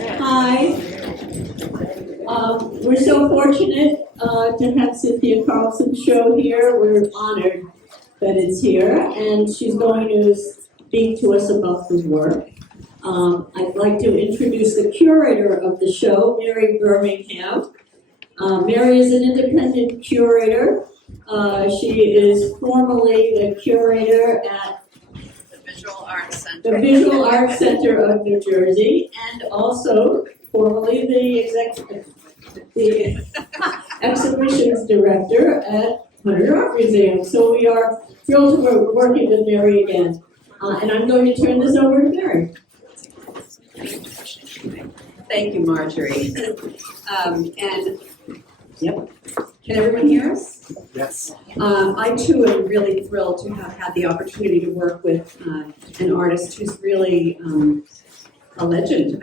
Hi. We're so fortunate to have Cynthia Carlson show here. We're honored that it's here, and she's going to speak to us about the work. I'd like to introduce the curator of the show, Mary Birmingham. Mary is an independent curator. She is formerly the curator at the Visual Arts Center of New Jersey, and also formerly the exhibitions director at Hunterdon Art Museum. So we are thrilled to be working with Mary again. And I'm going to turn this over to Mary. Thank you, Marjorie. Yep. Can everyone hear us? Yes. I too am really thrilled to have had the opportunity to work with an artist who's really a legend,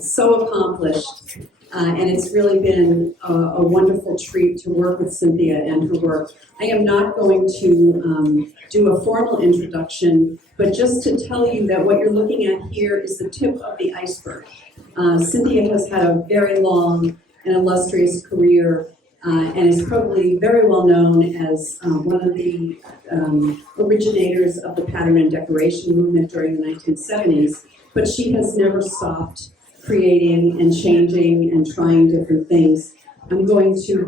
so accomplished, and it's really been a wonderful treat to work with Cynthia and her work. I am not going to do a formal introduction, but just to tell you that what you're looking at here is the tip of the iceberg. Cynthia has had a very long and illustrious career, and is probably very well known as one of the originators of the pattern and decoration movement during the 1970s, but she has never stopped creating and changing and trying different things. I'm going to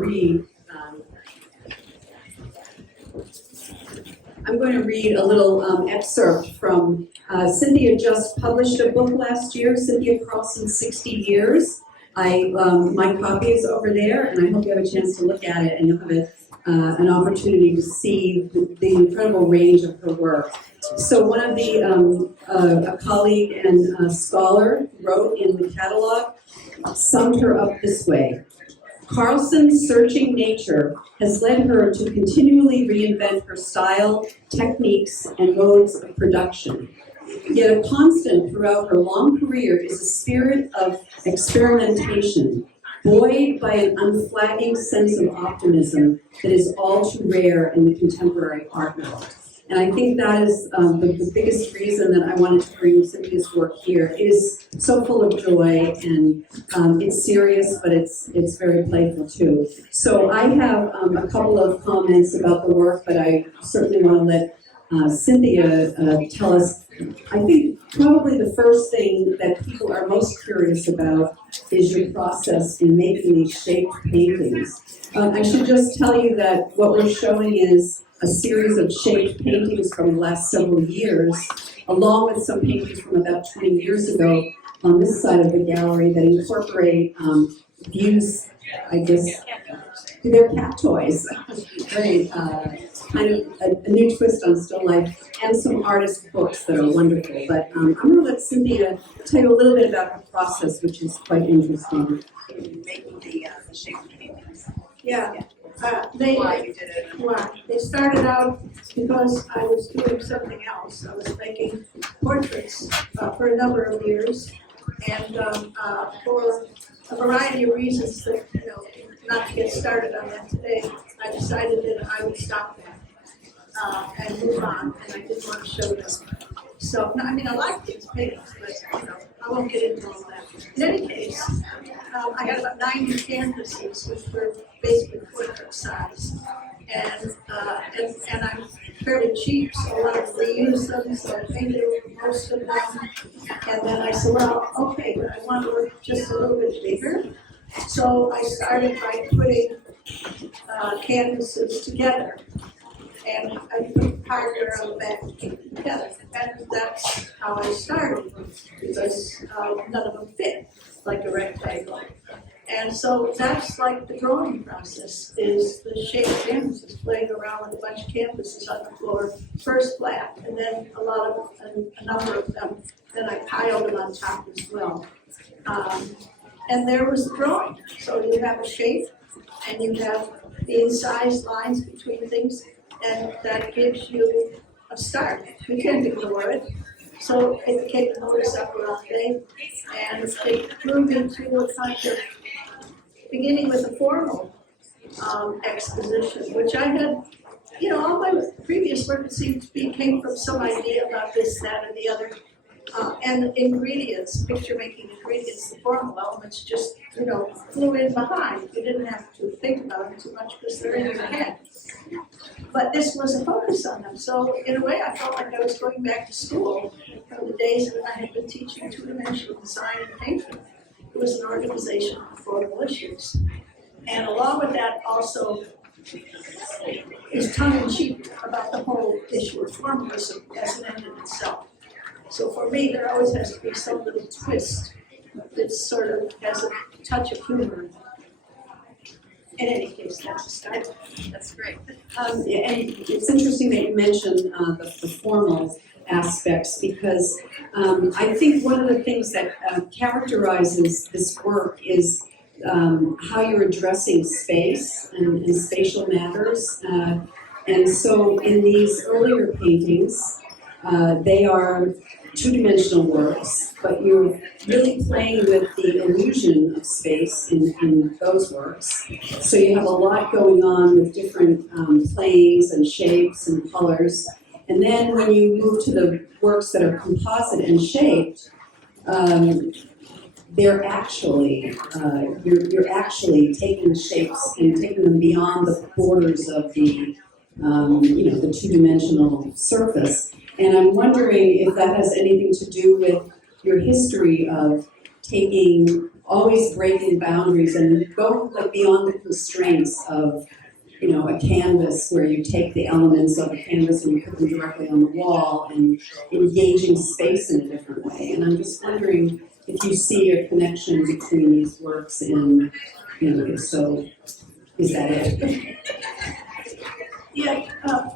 read a little excerpt from Cynthia just published a book last year, Cynthia Carlson, 60 Years. My copy is over there, and I hope you have a chance to look at it, and you'll have an opportunity to see the incredible range of her work. So one of a colleague and a scholar wrote in the catalog, summed her up this way: Carlson's searching nature has led her to continually reinvent her style, techniques, and modes of production. Yet a constant throughout her long career is a spirit of experimentation, buoyed by an unflagging sense of optimism that is all too rare in the contemporary art world. And I think that is the biggest reason that I wanted to bring Cynthia's work here. It is so full of joy, and it's serious, but it's very playful too. So I have a couple of comments about the work, but I certainly want to let Cynthia tell us. I think probably the first thing that people are most curious about is your process in making these shaped paintings. I should just tell you that what we're showing is a series of shaped paintings from the last several years, along with some paintings from about 20 years ago on this side of the gallery that incorporate views, I guess, they're cat toys. Right. Kind of a new twist on still life, and some artist books that are wonderful. But I'm going to let Cynthia tell you a little bit about her process, which is quite interesting. Making the shaped paintings. Yeah. They started out because I was doing something else. I was making portraits for a number of years, and for a variety of reasons that, not to get started on that today, I decided that I would stop that and move on, and I didn't want to show them. So, I like these paintings, but I won't get into all that. In any case, I had about 90 canvases, which were basically portrait size, and I'm fairly cheap, so a lot of reuse them, so I painted most of them, and then I said, well, okay, but I want to work just a little bit bigger, so I started by putting canvases together, and I put hardware on the back to keep them together, and that's how I started, because none of them fit like a rectangle. And so that's like the drawing process, is the shaped canvases, playing around with a bunch of canvases on the floor, first flat, and then a number of them, then I piled them on top as well. And there was the drawing. So you have a shape, and you have the incised lines between things, and that gives you a start. You can't ignore it. So it became a modus operandi, and it grew into a kind of beginning with a formal exposition, which I had, all my previous work seemed to be came from some idea about this, that, and the other, And the ingredients, picture making ingredients, the formal elements just, flew in behind. You didn't have to think about them too much because they're in your head. But this was a focus on them. So in a way, I felt like I was going back to school from the days when I had been teaching two-dimensional design and painting. It was an organization of formal issues. And along with that also is tongue-in-cheek about the whole issue of formalism as an end in itself. So for me, there always has to be some little twist that sort of has a touch of humor. In any case, that's a start. That's great. Yeah, and it's interesting that you mentioned the formal aspects because I think one of the things that characterizes this work is how you're addressing space and spatial matters. And so in these earlier paintings, they are two-dimensional works, but you're really playing with the illusion of space in those works. So you have a lot going on with different planes and shapes and colors. And then when you move to the works that are composite and shaped, they're actually, you're actually taking the shapes and taking them beyond the borders of the, the two-dimensional surface. And I'm wondering if that has anything to do with your history of always breaking boundaries and go beyond the constraints of, a canvas where you take the elements of a canvas and you put them directly on the wall and engaging space in a different way. And I'm just wondering if you see a connection between these works and, if so, is that it? Yeah,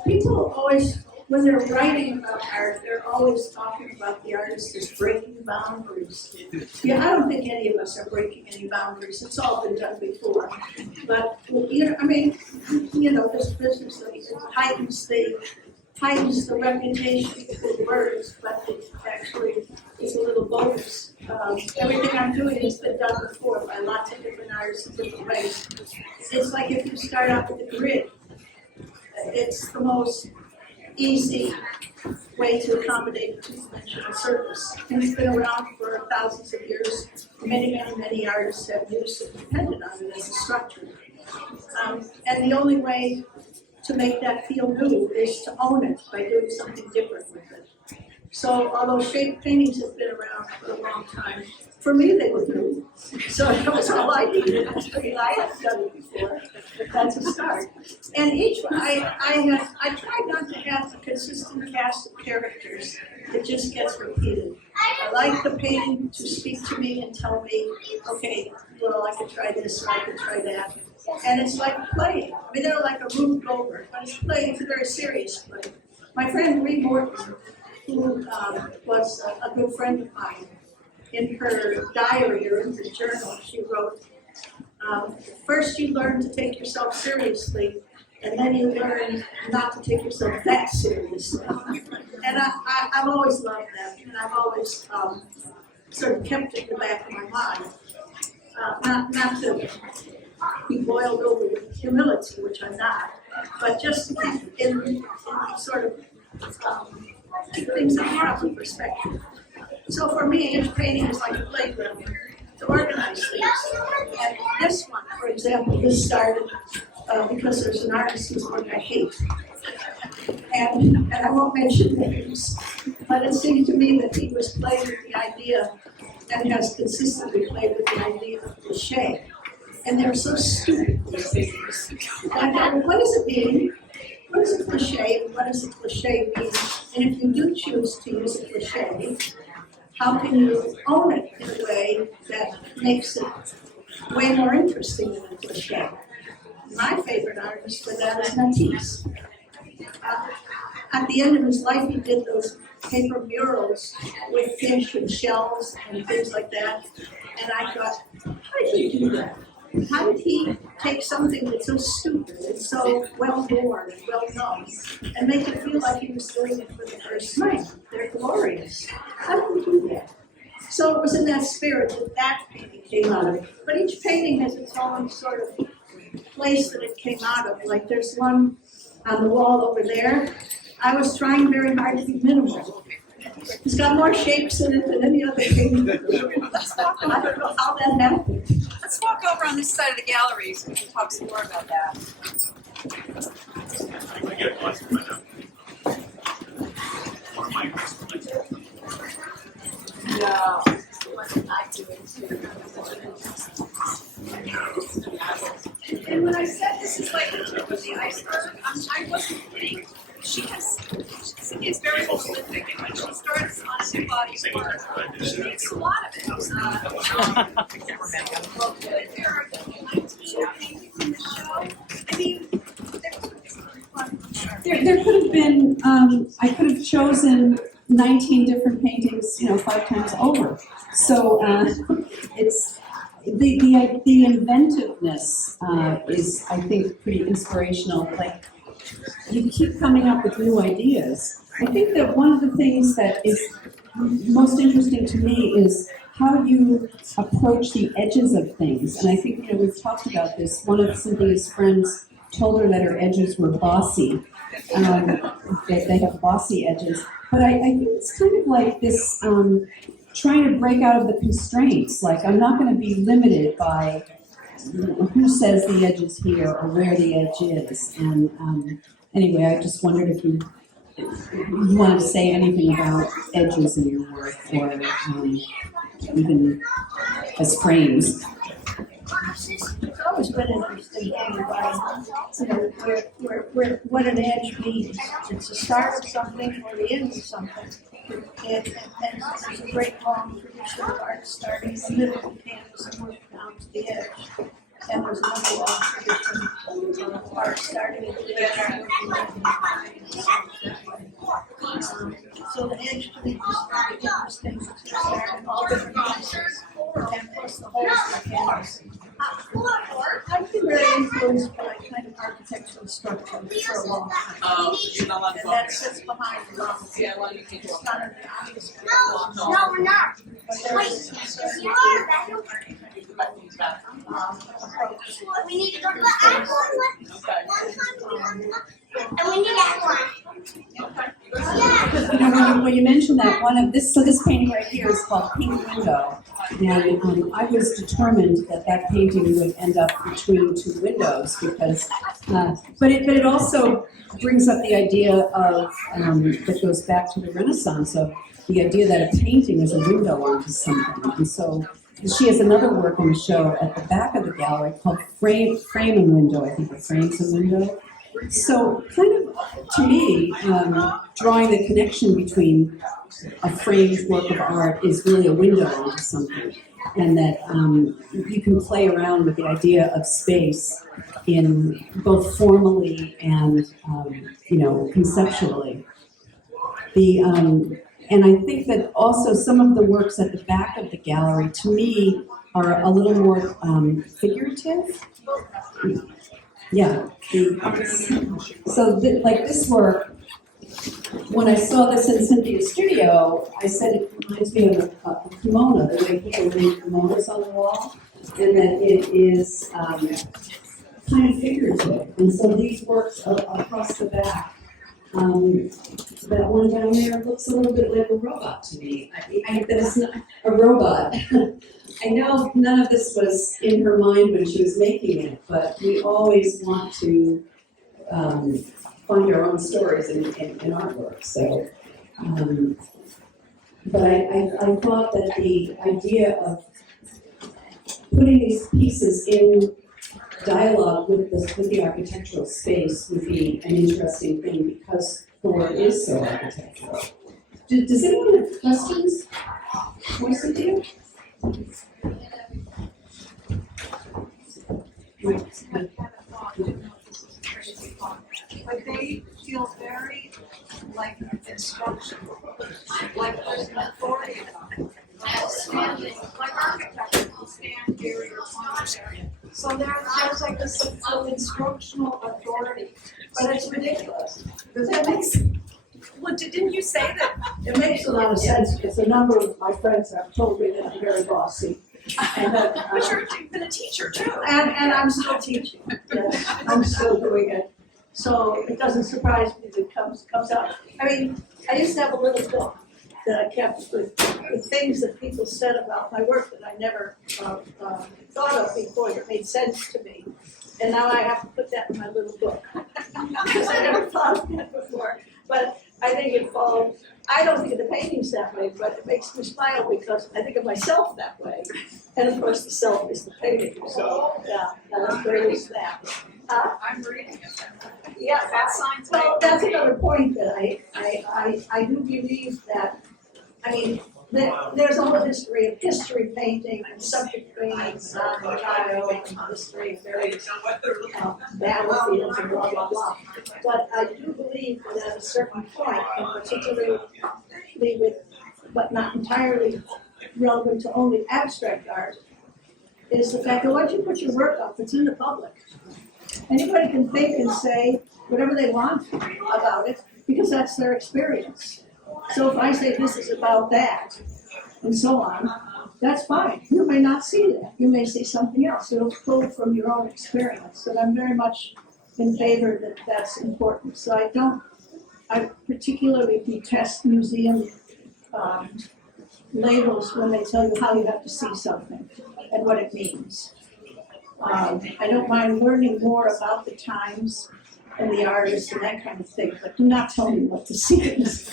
people always, when they're writing about art, they're always talking about the artist as breaking boundaries. Yeah, I don't think any of us are breaking any boundaries. It's all been done before. But, this business heightens the reputation with words, but it actually is a little bogus. Everything I'm doing has been done before by lots of different artists in different ways. It's like if you start out with a grid, it's the most easy way to accommodate a two-dimensional surface. And it's been around for thousands of years. Many artists have used it, depended on it as a structure. And the only way to make that feel new is to own it by doing something different with it. So although shape paintings have been around for a long time, for me they were new. So that was all I needed. I hadn't done it before, but that's a start. And each one, I try not to have a consistent cast of characters that just gets repeated. I like the painting to speak to me and tell me, okay, well, I could try this or I could try that. And it's like playing. I mean, they're like a Rube Goldberg, but it's playing, it's a very serious play. My friend Ree Morton, who was a good friend of mine, in her diary or in her journal, she wrote, first you learn to take yourself seriously, and then you learn not to take yourself that seriously. And I've always loved that, and I've always sort of kept it in the back of my mind. Not to be boiled over with humility, which I'm not, but just to keep in sort of keep things in proper perspective. So for me, each painting is like a playground to organize things. And this one, for example, this started because there's an artist whose work I hate. And I won't mention names, but it seemed to me that he was playing with the idea and has consistently played with the idea of cliché. And they're so stupid, these things. And I thought, well, what does it mean? What is a cliché and what does a cliché mean? And if you do choose to use a cliché, how can you own it in a way that makes it way more interesting than a cliché? My favorite artist for that is Matisse. At the end of his life, he did those paper murals with fish and shells and things like that. And I thought, how did he do that? How did he take something that's so stupid and so well-worn and well-known and make it feel like he was doing it for the first time? They're glorious. How did he do that? So it was in that spirit that painting came out of. But each painting has its own sort of place that it came out of. Like there's one on the wall over there. I was trying very hard to be minimal. Because got more shapes in it than any other thing. I don't know how that happened. Let's walk over on this side of the gallery so we can talk some more about that. No. And when I said this is like the tip of the iceberg, I wasn't kidding. Cynthia's very prolific, and when she starts on a new body of work, she makes a lot of it. There are 19 paintings in the show. I mean, There could have been, I could have chosen 19 different paintings, 5 times over. So it's, the inventiveness is, I think, pretty inspirational. Like, you keep coming up with new ideas. I think that one of the things that is most interesting to me is how you approach the edges of things. And I think, we've talked about this. One of Cynthia's friends told her that her edges were bossy. They have bossy edges. But I think it's kind of like this trying to break out of the constraints. Like, I'm not going to be limited by who says the edge is here or where the edge is. And anyway, I just wondered if you wanted to say anything about edges in your work, or even as frames. It's always been interesting to me what an edge means. It's the start of something or the end of something. And there's a great long tradition of art starting in the middle of the canvas and working down to the edge. And there's another long tradition of art starting at the edge and working down to the so the edge to me is very interesting. It's starting all different places. And plus the holes in the canvas. I've been very influenced by kind of architectural structure for a long time. And that sits behind the rock. It's kind of the obvious. No, we're not. Wait, is your bedroom? We need to go to the other one. And we need that one. When you mentioned that, this painting right here is called Pink Window. And I was determined that painting would end up between 2 windows because, but it also brings up the idea of, that goes back to the Renaissance, of the idea that a painting is a window onto something. And so she has another work in the show at the back of the gallery called Frame and Window, I think, or Frames and Window. So kind of, to me, drawing the connection between a framed work of art is really a window into something, and that you can play around with the idea of space in both formally and conceptually. And I think that also some of the works at the back of the gallery, to me, are a little more figurative. Yeah. So like this work, when I saw this in Cynthia's studio, I said it reminds me of a kimono, the way people make kimonos on the wall, and that it is kind of figurative. And so these works across the back, that one down there looks a little bit like a robot to me. I think that it's not a robot. I know none of this was in her mind when she was making it, but we always want to find our own stories in artwork. So, but I thought that the idea of putting these pieces in dialogue with the architectural space would be an interesting thing because the work is so architectural. Does anyone have questions for Cynthia? But they feel very like instruction, like there's an authority standing, like architecture will stand here or stand there. So there's like this instructional authority, but it's ridiculous. Does that make sense? Well, didn't you say that? It makes a lot of sense because a number of my friends have told me that I'm very bossy. And that, But you've been a teacher too. and I'm still teaching. Yes, I'm still doing it. So it doesn't surprise me that it comes out. I mean, I used to have a little book that I kept with things that people said about my work that I never thought of before that made sense to me. And now I have to put that in my little book. Because I never thought of that before. But I think it falls, I don't think of the paintings that way, but it makes me smile because I think of myself that way. And of course, the self is the painting. So, yeah, there is that. I'm reading it. Yeah, That signs well, that's another point that I do believe that, I mean, there's a whole history of history painting and subject paintings on the child and history of various battlefields and blah, blah, blah. But I do believe that at a certain point, and particularly with, but not entirely relevant to only abstract art, is the fact that once you put your work up, it's in the public. Anybody can think and say whatever they want about it, because that's their experience. So if I say this is about that, and so on, that's fine. You may not see that. You may see something else. It'll flow from your own experience. And I'm very much in favor that that's important. So I particularly detest museum labels when they tell you how you have to see something and what it means. I don't mind learning more about the times and the artists and that kind of thing, but do not tell me what to see in this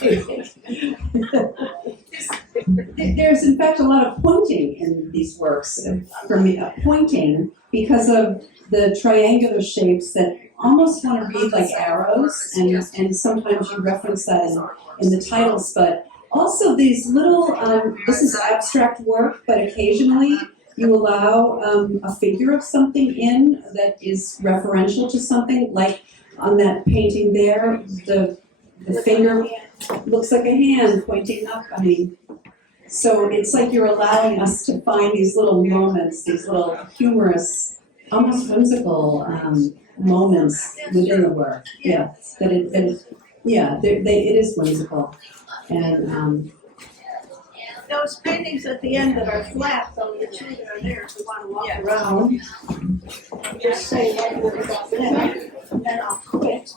There's in fact a lot of pointing in these works, for me, pointing because of the triangular shapes that almost want to read like arrows, and sometimes you reference that in the titles, but also these little, this is abstract work, but occasionally you allow a figure of something in that is referential to something, like on that painting there, the finger looks like a hand pointing up. I mean, so it's like you're allowing us to find these little moments, these little humorous, almost whimsical moments within the work. Yeah, it is whimsical, and those paintings at the end that are flat, though, the two that are there, if you want to walk around, just say one word about them, and then I'll quit.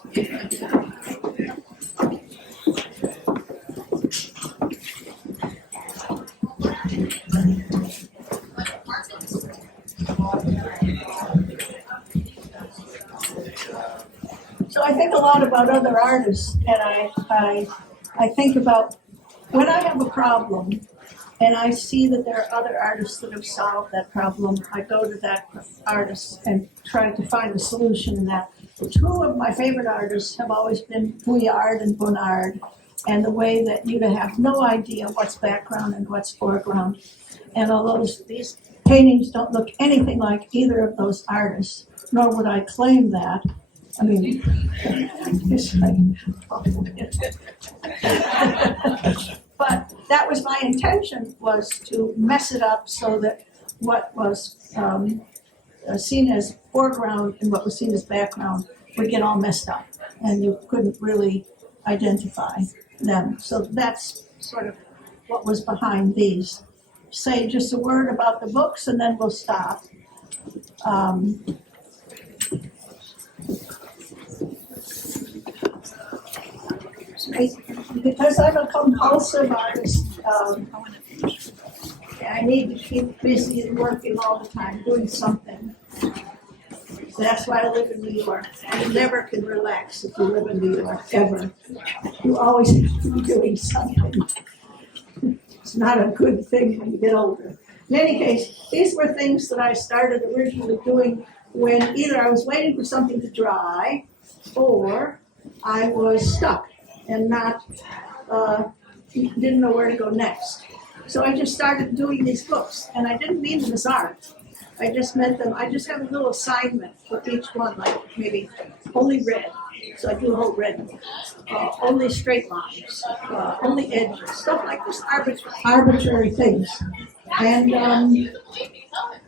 So I think a lot about other artists, and I think about when I have a problem and I see that there are other artists that have solved that problem, I go to that artist and try to find a solution in that. Two of my favorite artists have always been Vuillard and Bonnard, and the way that you have no idea what's background and what's foreground. And although these paintings don't look anything like either of those artists, nor would I claim that, I mean, it's like, but that was my intention, was to mess it up so that what was seen as foreground and what was seen as background would get all messed up, and you couldn't really identify them. So that's sort of what was behind these. Say just a word about the books, and then we'll stop. Because I'm a compulsive artist, I need to keep busy and working all the time, doing something. That's why I live in New York. You never can relax if you live in New York, ever. You always have to be doing something. It's not a good thing when you get older. In any case, these were things that I started originally doing when either I was waiting for something to dry or I was stuck and didn't know where to go next. So I just started doing these books, and I didn't mean them as art. I just meant them, I just have a little assignment for each one, like maybe only red. So I do a whole red book. Only straight lines, only edges, stuff like this, arbitrary things. And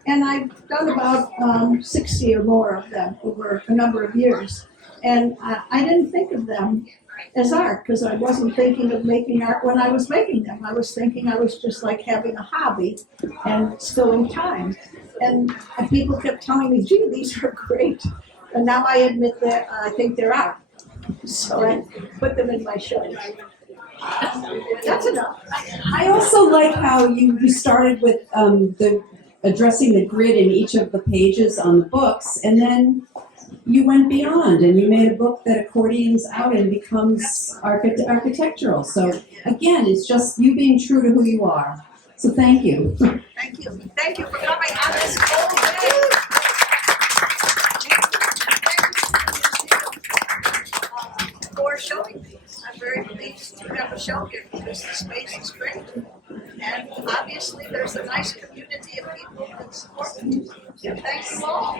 I've done about 60 or more of them over a number of years. And I didn't think of them as art, because I wasn't thinking of making art when I was making them. I was thinking I was just like having a hobby and spilling time. And people kept telling me, gee, these are great. And now I admit that I think they're art. So I put them in my shows. That's enough. I also like how you started with the addressing the grid in each of the pages on the books, and then you went beyond and you made a book that accordions out and becomes architectural. So again, it's just you being true to who you are. So thank you. Thank you. Thank you for coming on this cold day. For showing these. I'm very pleased to have a show here because the space is great. And obviously there's a nice community of people that support me. Thanks all.